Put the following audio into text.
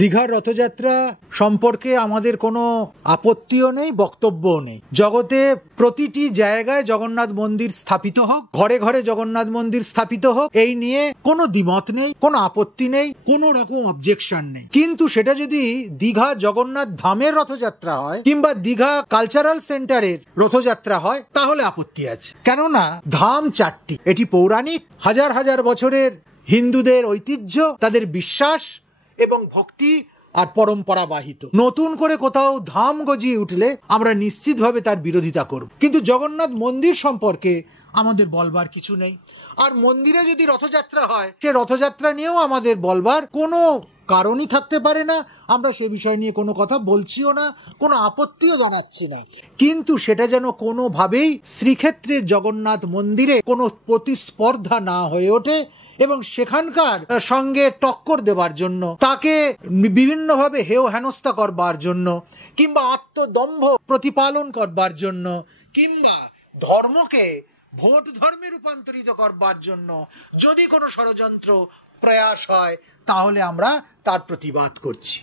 দীঘার রথযাত্রা সম্পর্কে আমাদের কোনো আপত্তিও নেই, বক্তব্যও নেই। জগতে প্রতিটি জায়গায় জগন্নাথ মন্দির স্থাপিত হোক, ঘরে ঘরে জগন্নাথ মন্দির স্থাপিত হোক, এই নিয়ে কোনো দ্বিমত নেই, কোনো আপত্তি নেই, কোনো রকম অবজেকশন নেই। কিন্তু সেটা যদি দীঘা জগন্নাথ ধামের রথযাত্রা হয় কিংবা দীঘা কালচারাল সেন্টারের রথযাত্রা হয়, তাহলে আপত্তি আছে। কেননা ধাম চারটি, এটি পৌরাণিক, হাজার হাজার বছরের হিন্দুদের ঐতিহ্য, তাদের বিশ্বাস এবং ভক্তি আর পরম্পরা বাহিত। নতুন করে কোথাও ধাম গজিয়ে উঠলে আমরা নিশ্চিতভাবে তার বিরোধিতা করব। কিন্তু জগন্নাথ মন্দির সম্পর্কে আমাদের বলবার কিছু নেই। আর মন্দিরে যদি রথযাত্রা হয়, সে রথযাত্রা নিয়েও আমাদের বলবার কোনো কারণই থাকতে পারে না। আমরা সে বিষয় নিয়ে কোনো কথা বলছিও না, কোনো আপত্তিও জানাচ্ছি না। কিন্তু সেটা যেন কোনোভাবেই শ্রীক্ষেত্রের জগন্নাথ মন্দিরে কোনো প্রতিস্পর্ধা না হয়ে ওঠে এবং সেখানকার সঙ্গে টক্কর দেবার জন্য, তাকে বিভিন্নভাবে হেয় হেনস্থা করবার জন্য, কিংবা আত্মদম্ভ প্রতিপালন করবার জন্য, কিংবা ধর্মকে ভোট ধর্মে রূপান্তরিত করবার জন্য যদি কোনো ষড়যন্ত্র প্রয়াস হয়, তাহলে আমরা তার প্রতিবাদ করছি।